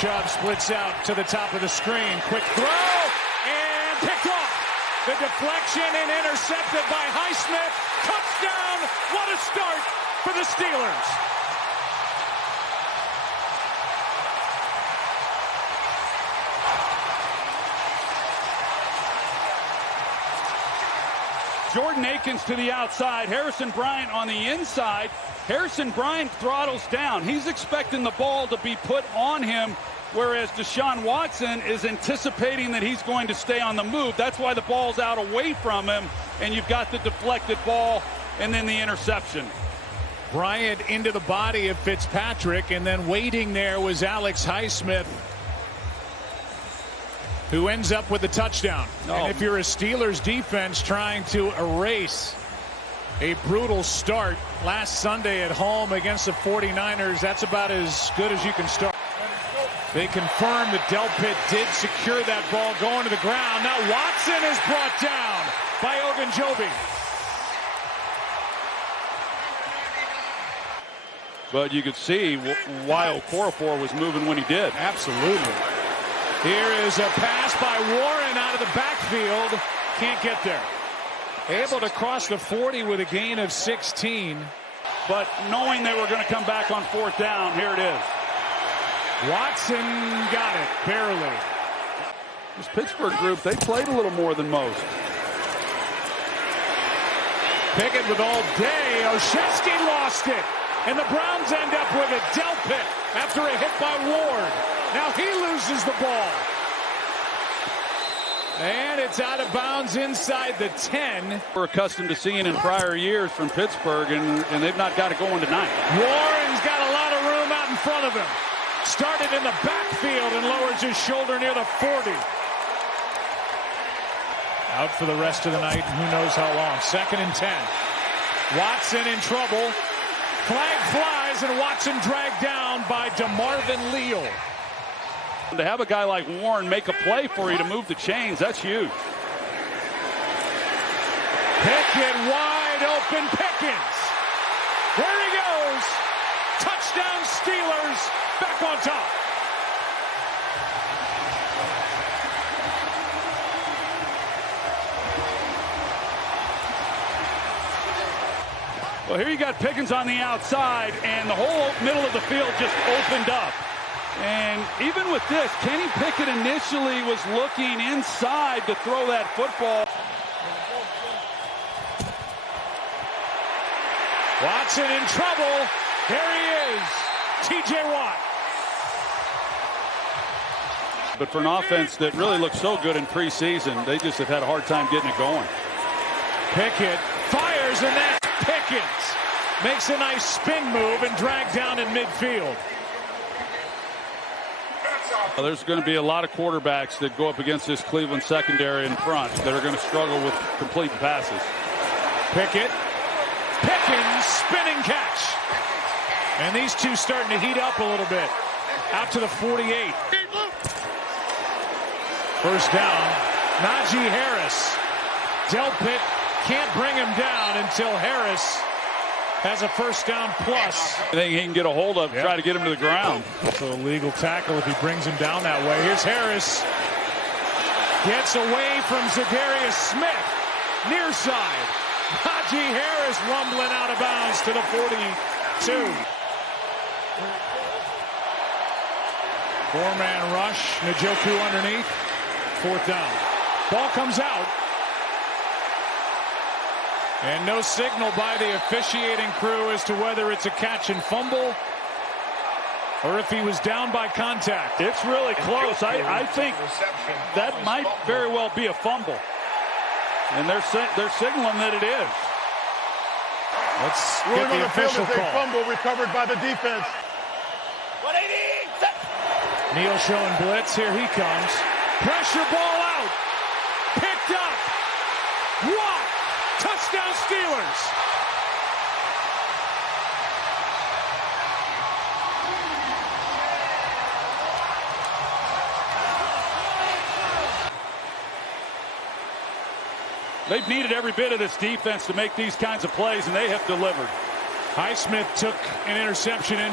Chubb splits out to the top of the screen. Quick throw and picked off. The deflection and intercepted by Highsmith. Touchdown. What a start for the Steelers. Jordan Akins to the outside. Harrison Bryant on the inside. Harrison Bryant throttles down. He's expecting the ball to be put on him, whereas Deshaun Watson is anticipating that he's going to stay on the move. That's why the ball's out away from him, and you've got the deflected ball and then the interception. Bryant into the body of Fitzpatrick, and then waiting there was Alex Highsmith, who ends up with the touchdown. And if you're a Steelers defense trying to erase a brutal start last Sunday at home against the 49ers, that's about as good as you can start. They confirm that Delpit did secure that ball going to the ground. Now Watson is brought down by Ogunjobi. But you could see why Okorafor was moving when he did. Absolutely. Here is a pass by Warren out of the backfield. Can't get there. Able to cross the 40 with a gain of 16. But knowing they were going to come back on fourth down, here it is. Watson got it, barely. This Pittsburgh group, they played a little more than most. Pickett with all day. Olszewski lost it. And the Browns end up with a Delpit after a hit by Ward. Now he loses the ball. And it's out of bounds inside the 10. We're accustomed to seeing in prior years from Pittsburgh, and they've not got it going tonight. Warren's got a lot of room out in front of him. Started in the backfield and lowers his shoulder near the 40. Out for the rest of the night, and who knows how long. 2nd and 10. Watson in trouble. Flag flies, and Watson dragged down by DeMarvin Leal. To have a guy like Warren make a play for you to move the chains, that's huge. Pickett wide open. Pickens. There he goes. Touchdown Steelers. Back on top. Well, here you got Pickens on the outside, and the whole middle of the field just opened up. And even with this, Kenny Pickett initially was looking inside to throw that football. Watson in trouble. There he is. T.J. Watt. But for an offense that really looked so good in preseason, they just have had a hard time getting it going. Pickett fires, and that's Pickens. Makes a nice spin move and dragged down in midfield. Well, there's going to be a lot of quarterbacks that go up against this Cleveland secondary in front that are going to struggle with completing passes. Pickett. Pickens spinning catch. And these two starting to heat up a little bit. Out to the 48. First down. Najee Harris. Delpit can't bring him down until Harris has a first down plus. I think he can get a hold of, try to get him to the ground. So a legal tackle if he brings him down that way. Here's Harris. Gets away from Zadarius Smith. Near side. Najee Harris rumbling out of bounds to the 42. Four-man rush. Njoku underneath. Fourth down. Ball comes out. And no signal by the officiating crew as to whether it's a catch and fumble or if he was down by contact. It's really close. I think that might very well be a fumble. And they're signaling that it is. Let's get the official call. Fumble recovered by the defense. Neal showing blitz. Here he comes. Pressure ball out. Picked up. What? Touchdown Steelers. They've needed every bit of this defense to make these kinds of plays, and they have delivered. Highsmith took an interception in.